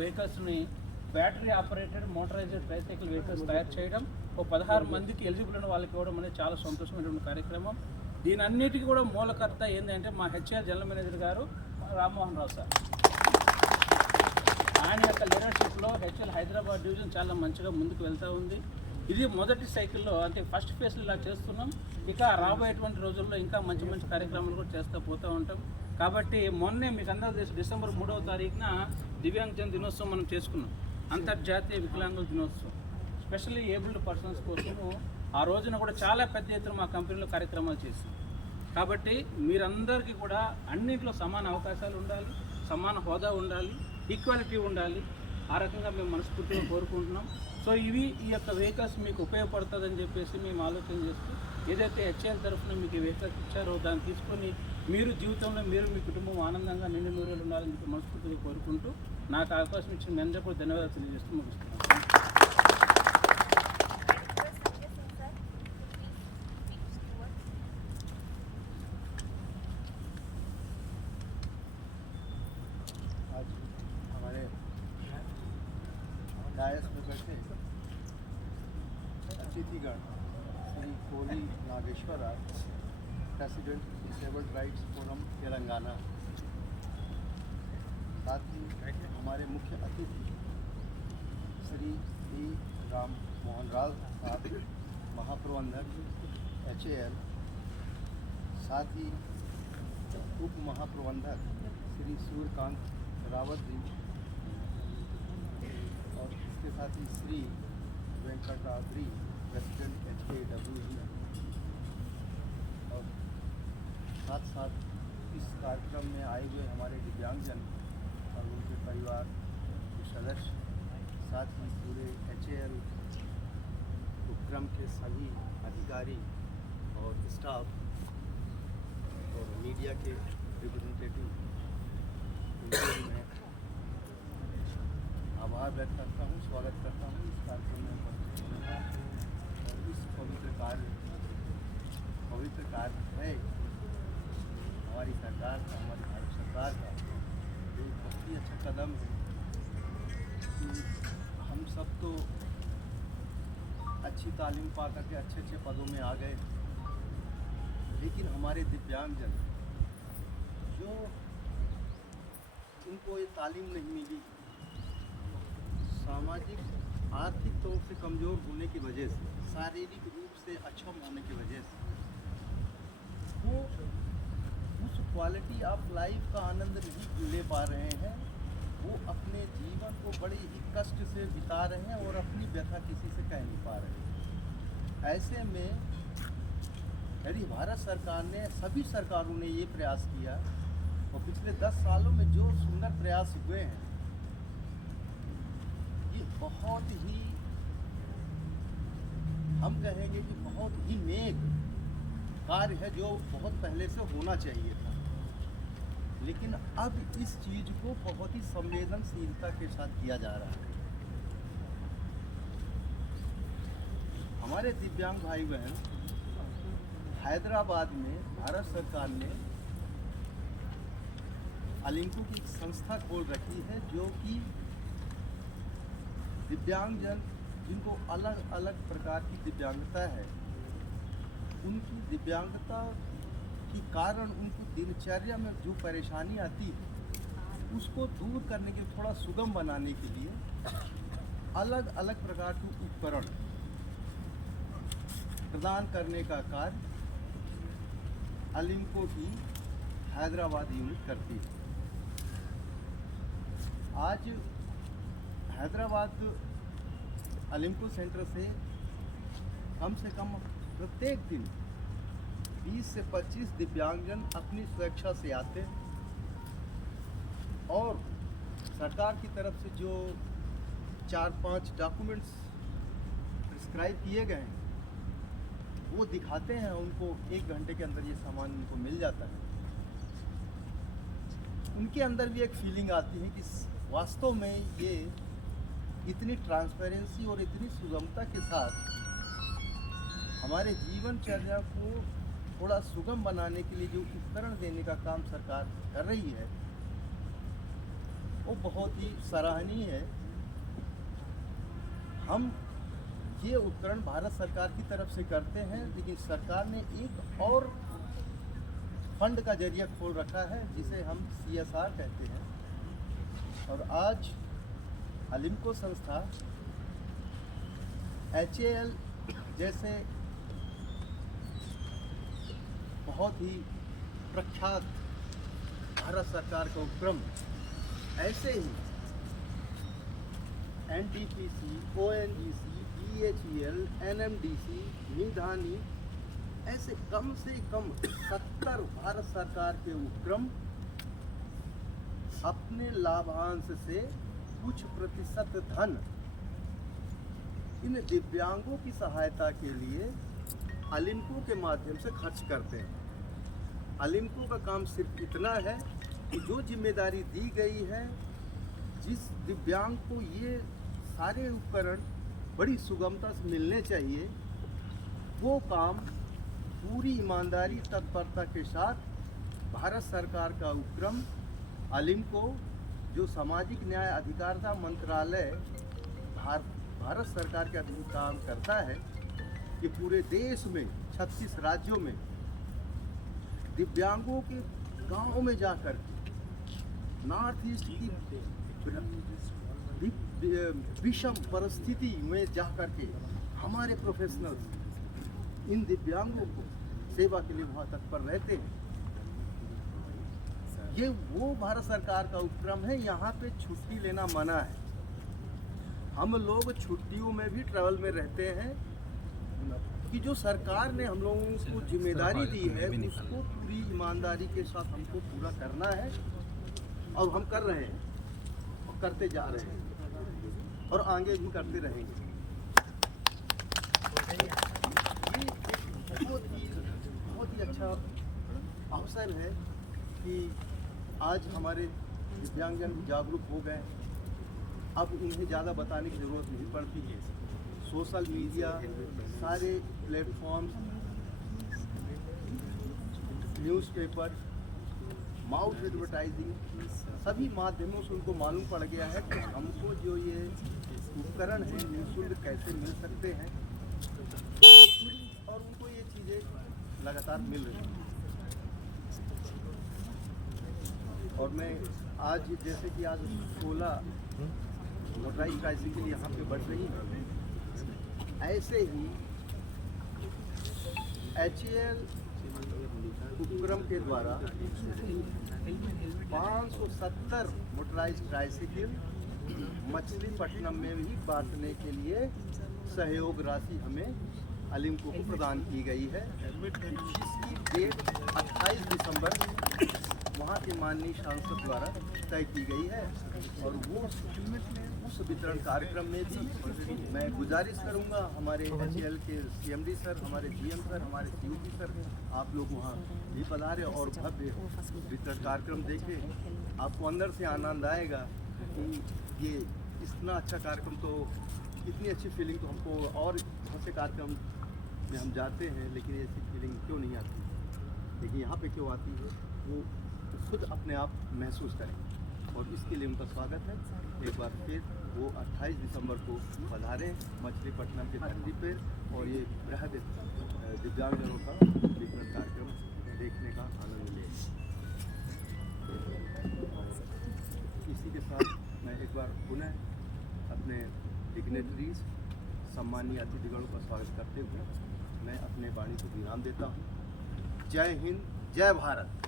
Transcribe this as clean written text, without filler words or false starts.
వెహికల్స్ని battery operated motorised tricycle vehicles తయారు చేయడం, ఒక 16 మందికి ఎలిజిబుల్ ఉన్న వాళ్ళకి ఇవ్వడం అనేది చాలా సంతోషమైనటువంటి కార్యక్రమం. దీని అన్నిటికీ కూడా మూలకర్త ఏంటంటే మా హెచ్ఆర్ జనరల్ మేనేజర్ గారు రామ్మోహన్ రావు సార్. ఆయన యొక్క లీడర్షిప్లో హెచ్ఎల్ హైదరాబాద్ డివిజన్ చాలా మంచిగా ముందుకు వెళ్తూ ఉంది. ఇది మొదటి సైకిల్లో, అంటే ఫస్ట్ ఫేజ్లో ఇలా చేస్తున్నాం. ఇక రాబోయేటువంటి రోజుల్లో ఇంకా మంచి మంచి కార్యక్రమాలు కూడా చేస్తూ పోతూ ఉంటాం. కాబట్టి మొన్నే మీకు అందరూ తెలుసు, డిసెంబర్ 3వ తారీఖున దివ్యాంగజన్ దినోత్సవం మనం చేసుకున్నాం, అంతర్జాతీయ వికలాంగుల దినోత్సవం. స్పెషల్లీ ఏబుల్డ్ పర్సన్స్ కోసము ఆ రోజున కూడా చాలా పెద్ద ఎత్తున మా కంపెనీలో కార్యక్రమాలు చేస్తాం. కాబట్టి మీరందరికీ కూడా అన్నింటిలో సమాన అవకాశాలు ఉండాలి, సమాన హోదా ఉండాలి, ఈక్వాలిటీ ఉండాలి. ఆ రకంగా మేము మనస్ఫూర్తిగా కోరుకుంటున్నాం. సో ఈ యొక్క వెహికల్స్ మీకు ఉపయోగపడుతుందని చెప్పేసి మేము ఆలోచన చేస్తూ ఏదైతే హెచ్ఎల్ తరఫున మీకు ఈ వెహికల్స్ ఇచ్చారో దాన్ని తీసుకొని మీరు జీవితంలో మీరు మీ కుటుంబం ఆనందంగా నిండు నూరేళ్ళు ఉండాలని చెప్పి మనస్ఫూర్తిగా కోరుకుంటూ నాకు అవకాశం ఇచ్చిన మీ అందరూ కూడా ధన్యవాదాలు తెలియజేస్తూ ముగిస్తున్నాను. डायस में बैठे अतिथिगण Shri Koli Nageshwar Rai, president disabled rights forum Telangana, साथ ही हमारे मुख्य अतिथि श्री पी राम मोहन राव साहब, महाप्रबंधक HAL, साथ ही उप महाप्रबंधक श्री सूर्यकांत रावत जी, और इसके साथ ही श्री वेंकटाद्री, प्रेसिडेंट HKW जी, और साथ साथ इस कार्यक्रम में आए हुए हमारे दिव्यांगजन और उनके परिवार के सदस्य, साथ ही पूरे HAL उपक्रम के सभी अधिकारी और स्टाफ और मीडिया के रिप्रेजेंटेटिव, उनके मैं आभार व्यक्त करता हूँ, स्वागत करता हूँ इस कार्यक्रम में और इस पवित्र कार्य है हमारी सरकार का, हमारी भारत सरकार का एक बहुत ही अच्छा कदम है कि हम सब तो अच्छी तालीम पा करके अच्छे अच्छे पदों में आ गए, लेकिन हमारे दिव्यांगजन जो उनको ये तालीम नहीं मिली, सामाजिक आर्थिक तौर से कमज़ोर होने की वजह से, शारीरिक रूप से अक्षम होने की वजह से वो उस क्वालिटी ऑफ लाइफ का आनंद नहीं ले पा रहे हैं। वो अपने जीवन को बड़े ही कष्ट से बिता रहे हैं और अपनी व्यथा किसी से कह नहीं पा रहे। ऐसे में यदि भारत सरकार ने, सभी सरकारों ने ये प्रयास किया और पिछले 10 सालों में जो सुंदर प्रयास हुए हैं, बहुत ही, हम कहेंगे कि बहुत ही नेक कार्य है जो बहुत पहले से होना चाहिए था, लेकिन अब इस चीज़ को बहुत ही संवेदनशीलता के साथ किया जा रहा है। हमारे दिव्यांग भाई बहन, हैदराबाद में भारत सरकार ने अलिंको की संस्था खोल रखी है, जो कि दिव्यांगजन जिनको अलग अलग प्रकार की दिव्यांगता है, उनकी दिव्यांगता के कारण उनको दिनचर्या में जो परेशानी आती है उसको दूर करने के, थोड़ा सुगम बनाने के लिए अलग अलग प्रकार के उपकरण प्रदान करने का कार्य अलिंको की हैदराबाद यूनिट करती है। आज हैदराबाद अलिंको सेंटर से कम प्रत्येक दिन 20 से 25 दिव्यांगजन अपनी स्वेच्छा से आते हैं और सरकार की तरफ से जो 4-5 डॉक्यूमेंट्स प्रिस्क्राइब किए गए हैं वो दिखाते हैं, उनको 1 घंटे के अंदर ये सामान उनको मिल जाता है। उनके अंदर भी एक फीलिंग आती है कि वास्तव में ये इतनी ट्रांसपेरेंसी और इतनी सुगमता के साथ हमारे जीवनचर्या को थोड़ा सुगम बनाने के लिए जो उपकरण देने का काम सरकार कर रही है, वो बहुत ही सराहनीय है। हम ये उपकरण भारत सरकार की तरफ से करते हैं, लेकिन सरकार ने एक और फंड का जरिया खोल रखा है जिसे हम CSR कहते हैं। और आज अलिम्को संस्था HAL जैसे बहुत ही प्रख्यात भारत सरकार का उपक्रम, ऐसे ही NTPC, ONGC, BHEL, NMDC, निधानी, ऐसे कम से कम 70 भारत सरकार के उपक्रम अपने लाभांश से कुछ प्रतिशत धन इन दिव्यांगों की सहायता के लिए अलिम्को के माध्यम से खर्च करते हैं। अलिम्को का काम सिर्फ इतना है कि जो जिम्मेदारी दी गई है, जिस दिव्यांग को ये सारे उपकरण बड़ी सुगमता से मिलने चाहिए, वो काम पूरी ईमानदारी तत्परता के साथ भारत सरकार का उपक्रम अलिम्को, जो सामाजिक न्याय अधिकारिता मंत्रालय भारत सरकार के अधीन काम करता है, कि पूरे देश में 36 राज्यों में दिव्यांगों के गांव में जाकर नॉर्थ ईस्ट की विषम परिस्थिति में जाकर के हमारे प्रोफेशनल्स इन दिव्यांगों को सेवा के लिए वहाँ तत्पर रहते हैं। ये वो भारत सरकार का उपक्रम है, यहाँ पे छुट्टी लेना मना है। हम लोग छुट्टियों में भी ट्रैवल में रहते हैं कि जो सरकार ने हम लोगों को जिम्मेदारी दी है उसको पूरी ईमानदारी के साथ हमको पूरा करना है, और हम कर रहे हैं और करते जा रहे हैं और आगे भी करते रहेंगे। ये बहुत ही अच्छा अवसर है कि आज हमारे दिव्यांगजन जागरूक हो गए। अब उन्हें ज़्यादा बताने की ज़रूरत नहीं पड़ती है। सोशल मीडिया, सारे प्लेटफॉर्म्स, न्यूज़पेपर, माउथ एडवर्टाइजिंग, सभी माध्यमों से उनको मालूम पड़ गया है कि हमको जो ये उपकरण है निःशुल्क कैसे मिल सकते हैं, और उनको ये चीज़ें लगातार मिल रही हैं। और मैं आज जैसे कि आज 16 मोटराइज ट्राइसिकल यहाँ पे बढ़ रही है, ऐसे ही HAL उपक्रम के द्वारा 570 मोटराइज ट्राइसिकल मछलीपट्टनम में भी बांटने के लिए सहयोग राशि हमें अलिम्को को प्रदान की गई है, जिसकी डेट 28 दिसंबर वहाँ के माननीय सांसद द्वारा तय की गई है। और वो उस वितरण कार्यक्रम में भी मैं गुजारिश करूँगा हमारे HAL के CMD सर, हमारे GM सर, हमारे CUT सर, आप लोग वहाँ भी पधारे और भव्य वितरण कार्यक्रम देखें। आपको अंदर से आनंद आएगा कि ये इतना अच्छा कार्यक्रम, तो इतनी अच्छी फीलिंग तो हमको और बहुत से कार्यक्रम में हम जाते हैं लेकिन ऐसी फीलिंग क्यों नहीं आती, लेकिन यहाँ पे क्यों आती है वो खुद अपने आप महसूस करें। और इसके लिए उनका स्वागत है। एक बार फिर वो 28 दिसंबर को पधारें मछलीपट्टनम की धरती पर, और ये बृहद दिव्यांगजनों का वितरण कार्यक्रम देखने का आनंद लें। इसी के साथ मैं एक बार पुनः अपने डिग्नेटरीज, सम्मानीय अतिथिगणों का स्वागत करते हुए मैं अपने वाणी को विराम देता हूँ। जय हिंद, जय भारत।